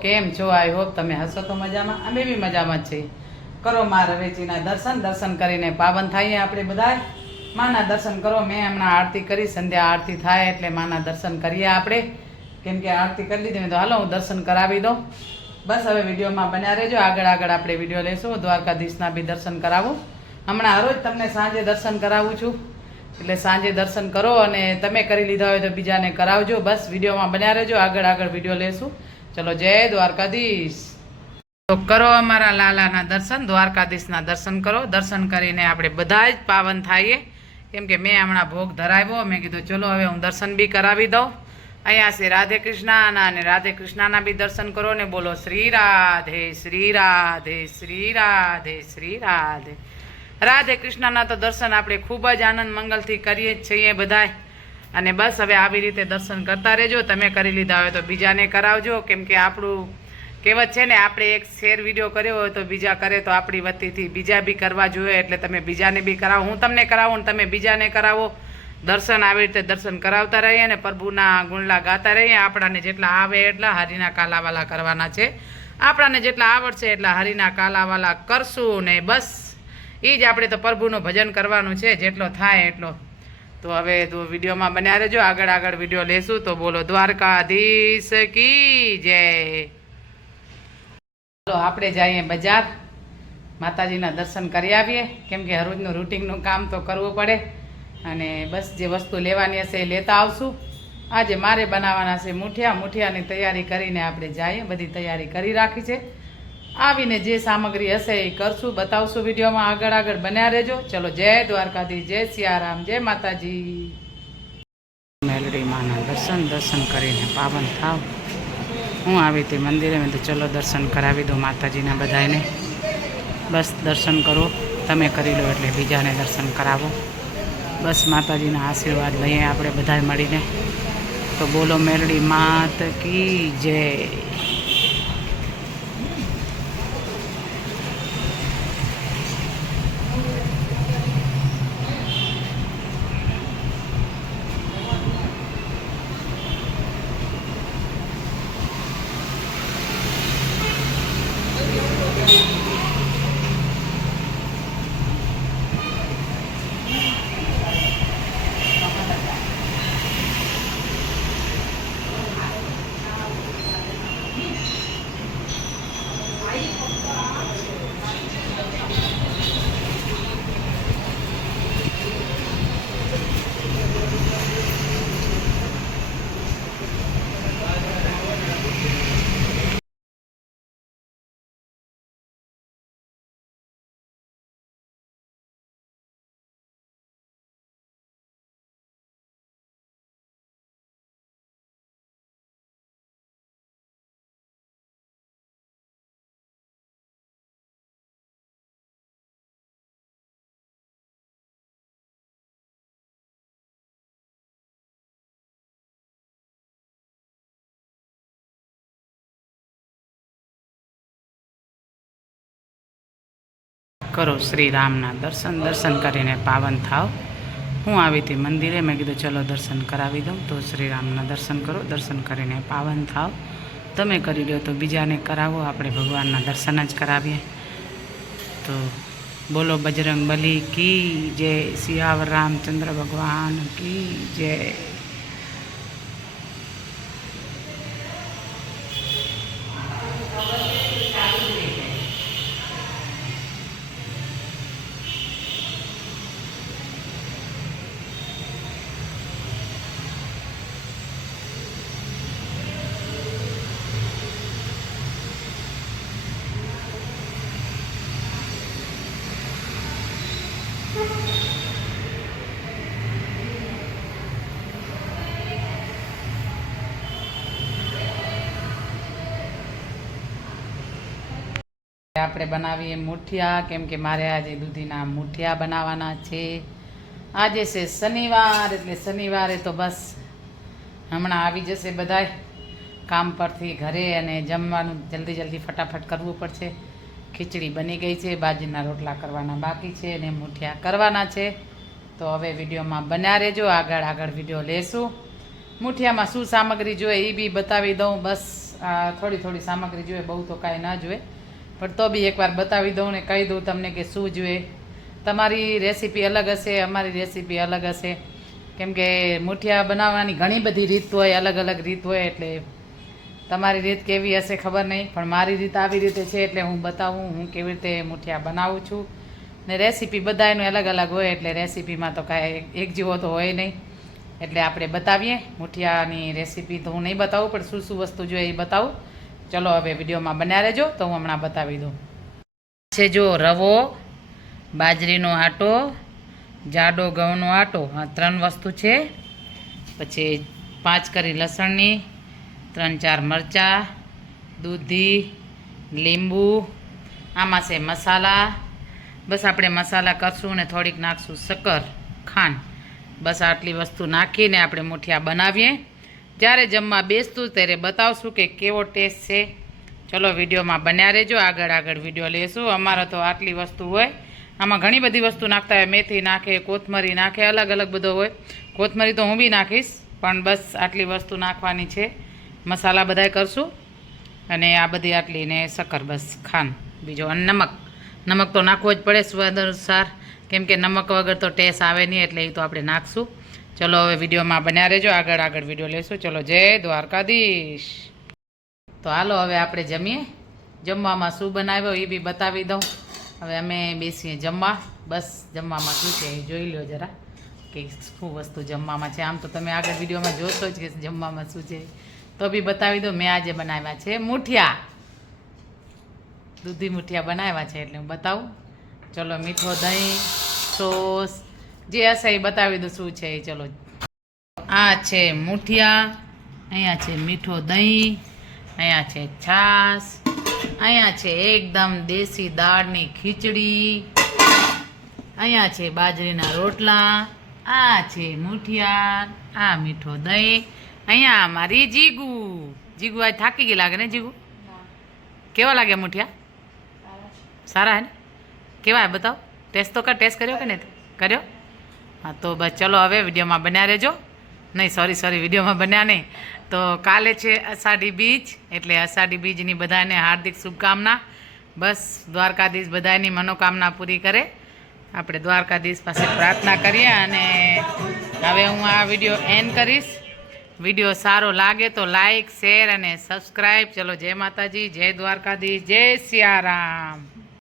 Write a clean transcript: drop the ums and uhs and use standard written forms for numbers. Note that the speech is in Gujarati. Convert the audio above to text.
કેમ છો? આઈ હોપ તમે હશો તો મજામાં. અમે બી મજામાં જ છીએ. કરો માં રવેચીના દર્શન કરીને પાવન થઈએ આપણે બધાય. માના દર્શન કરો. મેં હમણાં આરતી કરી, સંધ્યા આરતી થાય એટલે માના દર્શન કરીએ આપણે. કેમ કે આરતી કરી લીધી મેં તો હાલો હું દર્શન કરાવી દઉં. બસ હવે વિડીયોમાં બન્યા રહેજો. આગળ આપણે વિડીયો લેશું. દ્વારકાધીશના બી દર્શન કરાવું. હમણાં હરોજ તમને સાંજે દર્શન કરાવું છું. એટલે સાંજે દર્શન કરો અને તમે કરી લીધા હોય તો બીજાને કરાવજો. બસ વિડીયોમાં બન્યા રહેજો. આગળ વિડીયો લેશું. ચલો જય દ્વારકાધીશ. તો કરો અમારા લાલાના દર્શન, દ્વારકાધીશના દર્શન કરો. દર્શન કરીને આપણે બધા જ પાવન થઈએ. કેમ કે મેં હમણાં ભોગ ધરાવ્યો. મેં કીધું ચલો હવે હું દર્શન બી કરાવી દઉં. અહીંયા છે રાધે કૃષ્ણના અને રાધે કૃષ્ણના બી દર્શન કરો ને બોલો શ્રી રાધે શ્રી રાધે શ્રી રાધે શ્રી રાધે. રાધે કૃષ્ણના તો દર્શન આપણે ખૂબ જ આનંદ મંગલથી કરીએ જ છીએ બધાય. અને બસ હવે આવી રીતે દર્શન કરતા રહેજો. તમે કરી લીધા હોય તો બીજાને કરાવજો. કેમ કે આપણું કહેવત છે ને, આપણે એક શેર વિડીયો કર્યો હોય તો બીજા કરે તો આપણી વતીથી બીજા બી કરવા જોઈએ. એટલે તમે બીજાને બી કરાવો. હું તમને કરાવું ને તમે બીજાને કરાવો. દર્શન આવી રીતે દર્શન કરાવતા રહીએ અને પ્રભુના ગુણલા ગાતા રહીએ. આપણાને જેટલા આવે એટલા હરિના કાલાવાલા કરવાના છે. આપણાને જેટલા આવડશે એટલા હરિના કાલાવાલા કરશું ને બસ એ જ આપણે તો પ્રભુનું ભજન કરવાનું છે, જેટલો થાય એટલો. તો હવે તો વિડીયોમાં બન્યા રહેજો. આગળ વિડીયો લેશું. તો બોલો દ્વારકાધીશ કી જય. ચાલો આપણે જઈએ બજાર, માતાજીના દર્શન કરી આવીએ. કેમ કે હરોજનું રૂટિનનું કામ તો કરવું પડે. અને બસ જે વસ્તુ લેવાની હશે એ લેતા આવશું. આજે મારે બનાવવાના છે મુઠિયાની તૈયારી કરીને આપણે જઈએ. બધી તૈયારી કરી રાખી છે. આવીને જે સામગ્રી હશે એ કરશું, બતાવશું વિડીયોમાં. આગળ બન્યા રહેજો. ચલો જય દ્વારકાધીશ, જય સિયારામ, જય માતાજી. મેલડી માના દર્શન કરીને પાવન થાવ. હું આવી હતી મંદિરે, મેં તો ચલો દર્શન કરાવી દઉં માતાજીના બધાને. બસ દર્શન કરો. તમે કરી લો એટલે બીજાને દર્શન કરાવો. બસ માતાજીના આશીર્વાદ લઈએ આપણે બધાએ મળીને. તો બોલો મેલડી માત કી જય. કરો શ્રી રામના દર્શન કરીને પાવન થાવ. હું આવી હતી મંદિરે, મેં કીધું ચલો દર્શન કરાવી દઉં. તો શ્રી રામના દર્શન કરો. દર્શન કરીને પાવન થાવ. તમે કરી લો તો બીજાને કરાવો. આપણે ભગવાનના દર્શન જ કરાવીએ. તો બોલો બજરંગ બલી કી જય, સિયાવર રામચંદ્ર ભગવાન કી જય. આપણે બનાવીએ મુઠિયા. કેમ કે મારે આજે દૂધીના મુઠિયા બનાવવાના છે. આજે છે શનિવાર, એટલે શનિવારે તો બસ હમણાં આવી જશે બધાય કામ પરથી ઘરે. અને જમવાનું જલ્દી ફટાફટ કરવું પડશે. ખીચડી બની ગઈ છે, બાજરીના રોટલા કરવાના બાકી છે અને મુઠિયા કરવાના છે. તો હવે વિડીયોમાં બન્યા રહેજો. આગળ વિડીયો લેશું. મુઠિયામાં શું સામગ્રી જોઈએ એ બી બતાવી દઉં. બસ થોડી થોડી સામગ્રી જોઈએ, બહુ તો કાંઈ ના જોઈએ, પણ તો બી એકવાર બતાવી દઉં ને કહી દઉં તમને કે શું જોઈએ. તમારી રેસીપી અલગ હશે, અમારી રેસીપી અલગ હશે, કેમ કે મુઠિયા બનાવવાની ઘણી બધી રીત હોય, અલગ અલગ રીત હોય, એટલે તમારી રીત કેવી હશે ખબર નહીં, પણ મારી રીત આવી રીતે છે એટલે હું બતાવું હું કેવી રીતે મુઠિયા બનાવું છું. ને રેસીપી બધાયનું અલગ અલગ હોય એટલે રેસીપીમાં તો કાંઈ એક જેવો તો હોય નહીં, એટલે આપણે બતાવીએ મુઠિયાની રેસીપી. તો હું નહીં બતાવું, પણ શું શું વસ્તુ જોઈએ એ બતાવું. ચલો હવે વિડીયોમાં બન્યા રહેજો, તો હું હમણાં બતાવી દઉં. છે જો રવો, બાજરીનો આટો, જાડો ઘઉંનો આટો, આ 3 વસ્તુ છે. પછી 5 કરી લસણની, 3-4 મરચાં, દૂધી, લીંબુ, આમાં છે મસાલા. બસ આપણે મસાલા કરશું ને થોડીક નાખશું શક્કર, ખાંડ. બસ આટલી વસ્તુ નાખીને આપણે મુઠિયા બનાવીએ. જ્યારે જમવા બેસતું ત્યારે બતાવશું કે કેવો ટેસ્ટ છે. ચલો વિડીયોમાં બન્યા રહેજો, આગળ વિડીયો લેશું. અમારે તો આટલી વસ્તુ હોય, આમાં ઘણી બધી વસ્તુ નાખતા હોય, મેથી નાખે, કોથમરી નાખે, અલગ અલગ બધો હોય. કોથમરી તો હું બી નાખીશ, પણ બસ આટલી વસ્તુ નાખવાની છે. મસાલા બધાય કરશું, અને આ બધી આટલી ને શક્કર, બસ ખાંડ, બીજો અને નમક તો નાખવો જ પડે સ્વાદ અનુસાર, કેમ કે નમક વગર તો ટેસ્ટ આવે નહીં, એટલે એ તો આપણે નાખશું. ચલો હવે વિડીયોમાં બન્યા રહેજો, આગળ વિડીયો લેશું. ચલો જય દ્વારકાધીશ. તો હાલો હવે આપણે જમીએ. જમવામાં શું બનાવ્યો એ બી બતાવી દઉં. હવે અમે બેસીએ જમવા. બસ જમવામાં શું છે એ જોઈ લો જરા, કે શું વસ્તુ જમવામાં છે. આમ તો તમે આગળ વિડીયોમાં જોશો જ કે જમવામાં શું છે, તો બી બતાવી દઉં. મેં આજે બનાવ્યા છે મુઠિયા, દૂધી મુઠિયા બનાવ્યા છે એટલે હું બતાવું. ચલો મીઠો દહીં, સોસ જે હશે એ બતાવી દઉં શું છે એ. ચલો આ છે મુઠિયા, અહીંયા છે મીઠો દહીં, અહીંયા છે છાશ, અહીંયા છે એકદમ દેશી દાળની ખીચડી, અહીંયા છે બાજરીના રોટલા, આ છે મુઠિયા, આ મીઠો દહીં, અહીંયા અમારી જીગુ આજ થાકી ગઈ લાગે ને. જીગુ કેવા લાગે મુઠિયા? સારા હે ને? કેવા બતાવો, ટેસ્ટ તો ટેસ્ટ કર્યો કે નહીં કર્યો? હા તો બસ ચલો હવે વિડીયોમાં બન્યા રહેજો. નહીં સોરી વિડીયોમાં બન્યા નહીં. તો કાલે છે અષાઢી બીજ, એટલે અષાઢી બીજની બધાને હાર્દિક શુભકામના. બસ દ્વારકાધીશ બધાની મનોકામના પૂરી કરે. આપણે દ્વારકાધીશ પાસે પ્રાર્થના કરીએ, અને હવે હું આ વિડીયો એન્ડ કરીશ. વિડીયો સારો લાગે તો લાઈક, શેર અને સબસ્ક્રાઈબ. ચલો જય માતાજી, જય દ્વારકાધીશ, જય સિયારામ.